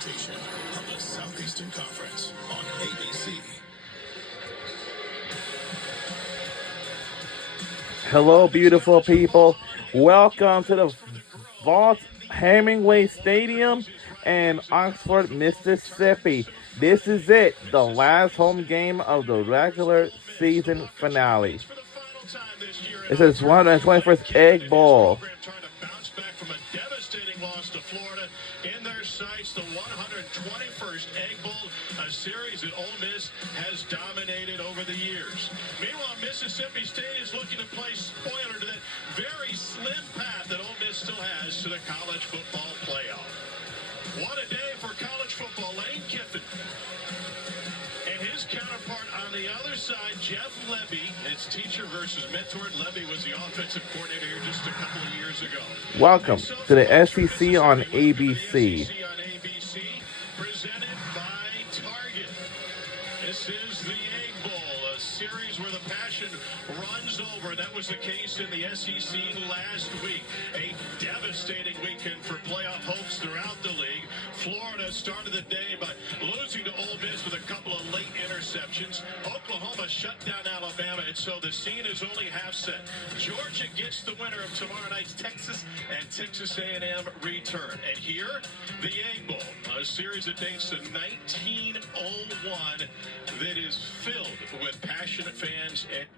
presentation of the Southeastern Conference on ABC. Hello, beautiful people. Welcome to the Vaught Hemingway Stadium in Oxford, Mississippi. This is it, the last home game of the regular season finale. This is 121st Egg Bowl. From a devastating loss to Florida in their sights, the 121st Egg Bowl, a series that Ole Miss has dominated over the years. Meanwhile, Mississippi State is looking to play spoiler to that very slim path that Ole Miss still has to the college football playoff. What a day for college football. Lane Kiffin and his counterpart on the other side, Jeff Lebby. It's teacher versus mentor. Lebby was the offensive coordinator here just a couple of years ago. Welcome to the SEC on ABC. Presented by Target. This is the Egg Bowl, a series where the passion runs over. That was the case in the SEC last week. A devastating weekend for playoff hopes throughout the league. Florida started the day by losing to Ole Miss with a couple of late interceptions. Oklahoma shut down Alabama, and so the scene is only half set. Georgia gets the winner of tomorrow night's Texas and Texas A&M return. And here, the Egg Bowl, a series that dates to 1901 that is filled with passionate fans and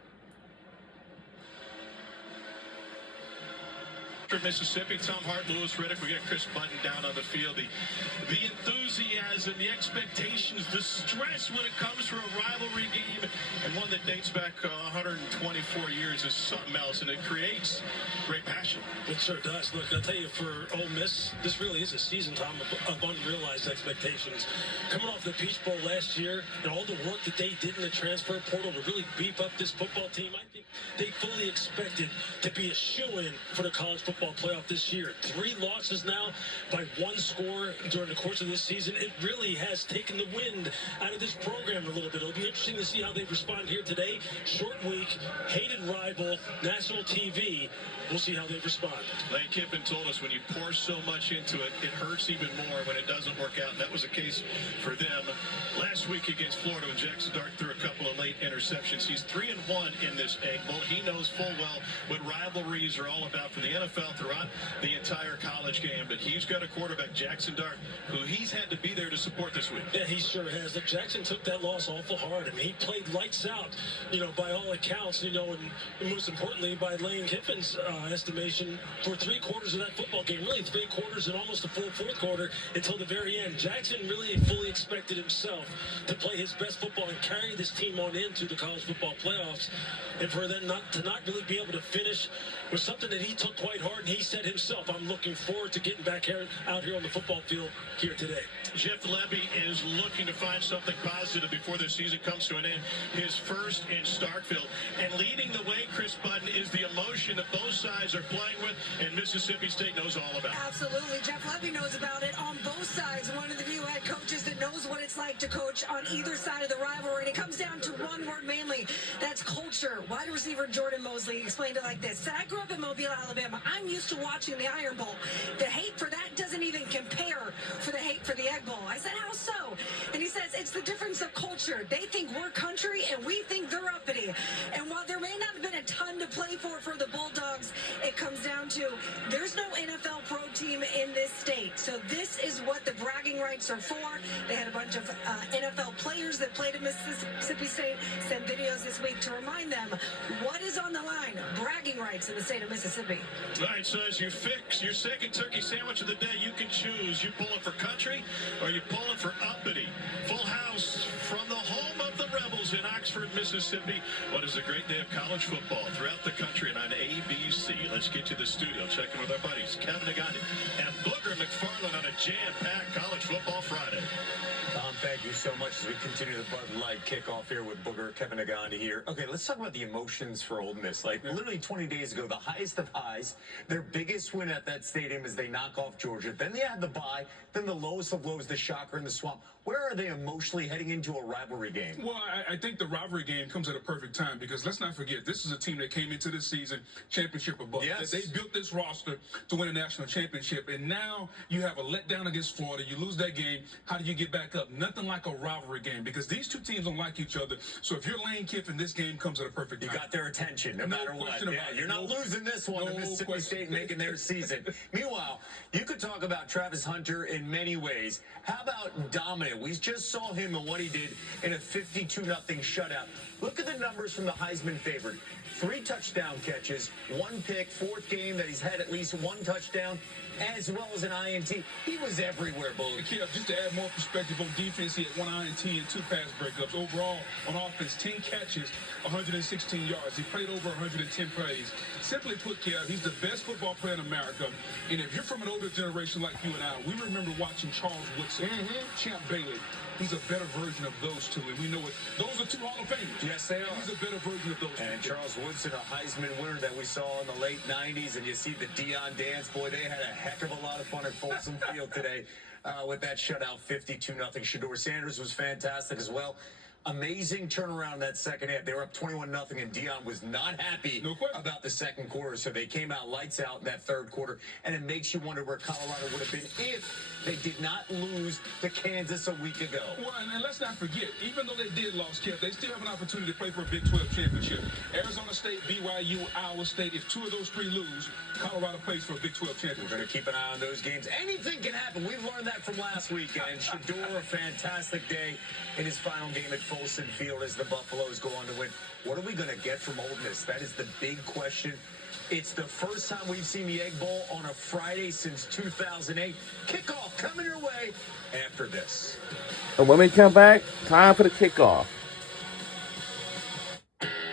Mississippi. Tom Hart, Lewis Riddick. We got Chris Button down on the field. The enthusiasm, the expectations, the stress when it comes to a rivalry game, and one that dates back 124 years is something else, and it creates great passion. It sure does. Look, I'll tell you, for Ole Miss, this really is a season, Tom, of unrealized expectations. Coming off the Peach Bowl last year, and all the work that they did in the transfer portal to really beef up this football team, I think they fully expected to be a shoo-in for the college football playoff this year. 3 losses now by 1 score during the course of this season. It really has taken the wind out of this program a little bit. It'll be interesting to see how they respond here today. Short week, hated rival, national TV. We'll see how they respond. Lane Kiffin told us when you pour so much into it, it hurts even more when it doesn't work out. And that was the case for them last week against Florida when Jackson Dart threw a couple of late interceptions. He's 3-1 in this Egg Bowl. He knows full well what rivalries are all about from the NFL throughout the entire college game. But he's got a quarterback, Jackson Dart, who he's had to be there to support this week. Yeah, he sure has. Look, Jackson took that loss awful hard. I mean, he played lights out, by all accounts, and most importantly, by Lane Kiffin's estimation, for 3 quarters of that football game, really 3 quarters and almost a full 4th quarter until the very end. Jackson really fully expected himself to play his best football and carry this team on into the college football playoffs, and for them not really be able to finish was something that he took quite hard, and he said himself, I'm looking forward to getting back out here on the football field here today. Jeff Lebby is looking to find something positive before the season comes to an end. His first in Starkville. And leading the way, Chris Button, is the emotion that both sides are playing with, and Mississippi State knows all about it. Absolutely. Jeff Lebby knows about it on both sides. One of the few head coaches that knows what it's like to coach on either side of the rivalry. And it comes down to one word mainly. That's culture. Wide receiver Jordan Mosley explained it like this. Said, I grew up in Mobile, Alabama. I'm used to watching the Iron Bowl. The hate for that doesn't even compare for the hate for the Egg Bowl. I said, how so? And he says, it's the difference of culture. They think we're country and we think they're uppity. And while there may not have been a ton to play for the Bulldogs, it comes down to there's no NFL pro team in this state. So this is what the bragging rights are for. They had a bunch of NFL players that played at Mississippi State send videos this week to remind them what is on the line. Bragging rights in the state of Mississippi. All right, so as you fix your second turkey sandwich of the day, you can choose. You pulling for country or you pulling for uppity? Full house from the home of the Rebels in Oxford, Mississippi. What is a great day of college football throughout the country and on ABC. Let's get to the studio, checking with our buddies Kevin Nagandi and Booger McFarland on a jam-packed college football Friday. Tom, thank you so much. as we continue the Bud Light kickoff here with Booger, Kevin Nagandi here. Okay, let's talk about the emotions for Ole Miss. Like, literally 20 days ago, the highest of highs, their biggest win at that stadium is they knock off Georgia. Then they had the bye. Then the lowest of lows, the shocker in the swamp. Where are they emotionally heading into a rivalry game? Well, I think the rivalry game comes at a perfect time because let's not forget, this is a team that came into this season championship above. Yes. They built this roster to win a national championship, and now you have a letdown against Florida. You lose that game. How do you get back up? Nothing like a rivalry game because these two teams don't like each other. So if you're Lane Kiffin, this game comes at a perfect time. You got their attention no matter what. Yeah, you're not losing this one to Mississippi State making their season. Meanwhile, you could talk about Travis Hunter in many ways. How about dominant? We just saw him and what he did in a 52-0 shutout. Look at the numbers from the Heisman favorite. 3 touchdown catches, 1 pick, 4th game that he's had at least 1 touchdown, as well as an INT. He was everywhere, Bo. Yeah, just to add more perspective on defense, he had 1 INT and 2 pass breakups. Overall, on offense, 10 catches, 116 yards. He played over 110 plays. Simply put, Kev, he's the best football player in America. And if you're from an older generation like you and I, we remember watching Charles Woodson, Champ Bailey. He's a better version of those two, and we know it. Those are 2 Hall of Famers. Yes, they are. He's a better version of those two. And Charles Woodson, a Heisman winner that we saw in the late 90s, and you see the Dion dance. Boy, they had a heck of a lot of fun at Folsom Field today with that shutout, 52-0. Shedeur Sanders was fantastic as well. Amazing turnaround in that second half. They were up 21-0, and Dion was not happy about the second quarter. So they came out lights out in that third quarter, and it makes you wonder where Colorado would have been if they did not lose to Kansas a week ago. Well, and let's not forget, even though they did lose, Kev, they still have an opportunity to play for a Big 12 championship. Arizona State, BYU, Iowa State. If 2 of those 3 lose, Colorado plays for a Big 12 championship. We're going to keep an eye on those games. Anything can happen. We've learned that from last week. And Shedeur, a fantastic day in his final game at Folsom Field as the Buffaloes go on to win. What are we going to get from Ole Miss? That is the big question. It's the first time we've seen the Egg Bowl on a Friday since 2008. Kickoff coming your way after this. And when we come back, time for the kickoff.